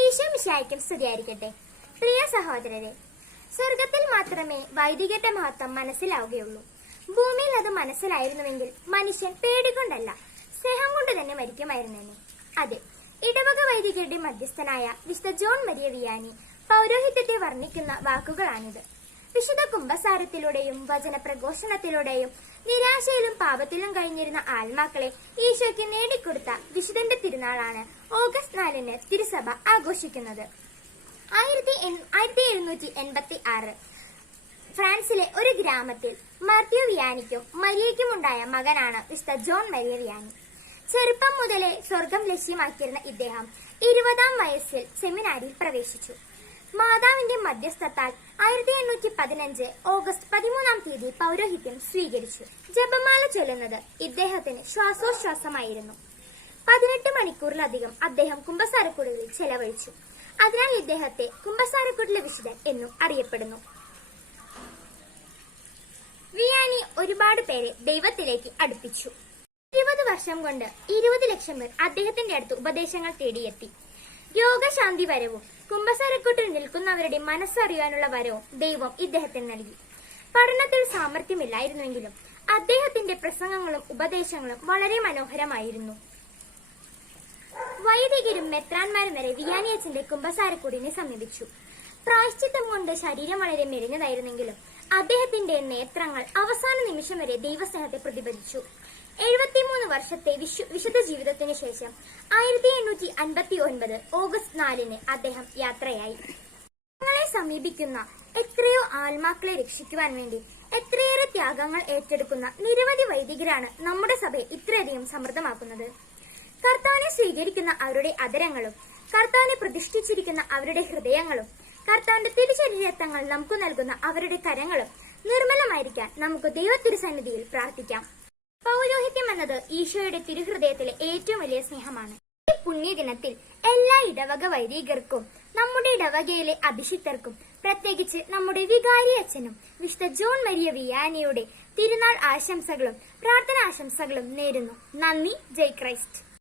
ഈശോ മിശായിക്കും സ്തുതിയായിരിക്കട്ടെ. പ്രിയ സഹോദരരെ സ്വർഗത്തിൽ മാത്രമേ വൈദികന്റെ മഹത്വം മനസ്സിലാവുകയുള്ളൂ. ഭൂമിയിൽ അത് മനസ്സിലായിരുന്നുവെങ്കിൽ മനുഷ്യൻ പേടികൊണ്ടല്ല സ്നേഹം കൊണ്ട് തന്നെ മരിക്കുമായിരുന്നെന്നെ അതെ ഇടവക വൈദികരുടെ മധ്യസ്ഥനായ വിശുദ്ധ ജോൺ മരിയ വിയാനി പൗരോഹിത്യത്തെ വർണിക്കുന്ന വാക്കുകളാണിത്. വിശുദ്ധ കുംഭസാരത്തിലൂടെയും വചന പ്രഘോഷണത്തിലൂടെയും നിരാശയിലും പാപത്തിലും കഴിഞ്ഞിരുന്ന ആത്മാക്കളെ ഈശോയ്ക്ക് നേടിക്കൊടുത്ത വിശുദ്ധന്റെ തിരുനാളാണ് ഓഗസ്റ്റ് നാലിന് തിരുസഭ ആഘോഷിക്കുന്നത്. ആയിരത്തി ആയിരത്തി എഴുന്നൂറ്റി എൺപത്തി ആറ് ഫ്രാൻസിലെ ഒരു ഗ്രാമത്തിൽ മാത്യു വിയാനിക്കും മരിയയ്ക്കും ഉണ്ടായ മകനാണ് വിശുദ്ധ ജോൺ മരിയ വിയാനി ചെറുപ്പം മുതലേ സ്വർഗം ലക്ഷ്യമാക്കിയിരുന്ന ഇദ്ദേഹം ഇരുപതാം വയസ്സിൽ സെമിനാരിയിൽ പ്രവേശിച്ചു. മാതാവിന്റെ മധ്യസ്ഥത്താൽ ആയിരത്തി എണ്ണൂറ്റി പതിനഞ്ച് ഓഗസ്റ്റ് പതിമൂന്നാം തീയതി പൗരോഹിത്യം സ്വീകരിച്ചു. ജപമാല ചൊല്ലുന്നത് ഇദ്ദേഹത്തിന് ശ്വാസോച്ഛ്വാസമായിരുന്നു പതിനെട്ട് മണിക്കൂറിലധികം അദ്ദേഹം കുംഭസാരക്കുടലിൽ ചെലവഴിച്ചു. അതിനാൽ ഇദ്ദേഹത്തെ കുംഭസാരക്കുടലെ വിശുദ്ധൻ എന്നും അറിയപ്പെടുന്നു. വിയാനി ഒരുപാട് പേരെ ദൈവത്തിലേക്ക് അടുപ്പിച്ചു. ഇരുപത് വർഷം കൊണ്ട് ഇരുപത് ലക്ഷം പേർ അദ്ദേഹത്തിന്റെ അടുത്ത് ഉപദേശങ്ങൾ തേടിയെത്തി. രോഗശാന്തി വരവും. കുംഭസാരക്കൂട്ടിൽ നിൽക്കുന്നവരുടെ മനസ്സറിയാനുള്ള വരവും ദൈവം ഇദ്ദേഹത്തിന് നൽകി. പഠനത്തിൽ സാമർഥ്യമില്ലായിരുന്നുവെങ്കിലും അദ്ദേഹത്തിന്റെ പ്രസംഗങ്ങളും ഉപദേശങ്ങളും വളരെ മനോഹരമായിരുന്നു. വൈദികരും മെത്രാന്മാരും വരെ വിയാനിയച്ചന്റെ കുംഭസാരക്കൂടിനെ സമീപിച്ചു. പ്രായശ്ചിത്തം കൊണ്ട് ശരീരം വളരെ മെലിഞ്ഞതായിരുന്നെങ്കിലും അദ്ദേഹത്തിന്റെ നേത്രങ്ങൾ അവസാന നിമിഷം വരെ ദൈവസ്നേഹത്തെ പ്രതിഫലിച്ചു. എഴുപത്തിമൂന്ന് വർഷത്തെ വിശു- വിശുദ്ധ ജീവിതത്തിന് ശേഷം ആയിരത്തി എണ്ണൂറ്റി അൻപത്തി ഒൻപത് ഓഗസ്റ്റ് നാലിന് അദ്ദേഹം യാത്രയായി. തങ്ങളെ സമീപിക്കുന്ന എത്രയോ ആത്മാക്കളെ രക്ഷിക്കുവാൻ വേണ്ടി എത്രയേറെ ത്യാഗങ്ങൾ ഏറ്റെടുക്കുന്ന നിരവധി വൈദികരാണ് നമ്മുടെ സഭയെ ഇത്രയധികം സമൃദ്ധമാക്കുന്നത്. കർത്താവിനെ സ്വീകരിക്കുന്ന അവരുടെ അതരങ്ങളും കർത്താവിനെ പ്രതിഷ്ഠിച്ചിരിക്കുന്ന അവരുടെ ഹൃദയങ്ങളും കർത്താവിന്റെ തിരുശരീരത്തങ്ങൾ നമുക്ക് നൽകുന്ന അവരുടെ കരങ്ങളും നിർമ്മലമായിരിക്കാൻ നമുക്ക് ദൈവത്തിരുസന്നിധിയിൽ പ്രാർത്ഥിക്കാം. പൗരോഹിത്യം എന്നത് ഈശോയുടെ തിരുഹൃദയത്തിലെ ഏറ്റവും വലിയ സ്നേഹമാണ്. ഈ പുണ്യദിനത്തിൽ എല്ലാ ഇടവക വൈദികർക്കും നമ്മുടെ ഇടവകയിലെ അഭിഷിക്തർക്കും പ്രത്യേകിച്ച് നമ്മുടെ വികാരി അച്ഛനും വിശുദ്ധ ജോൺ മരിയ വിയാനിയുടെ തിരുനാൾ ആശംസകളും പ്രാർത്ഥനാശംസകളും നേരുന്നു. നന്ദി. ജയ് ക്രൈസ്റ്റ്.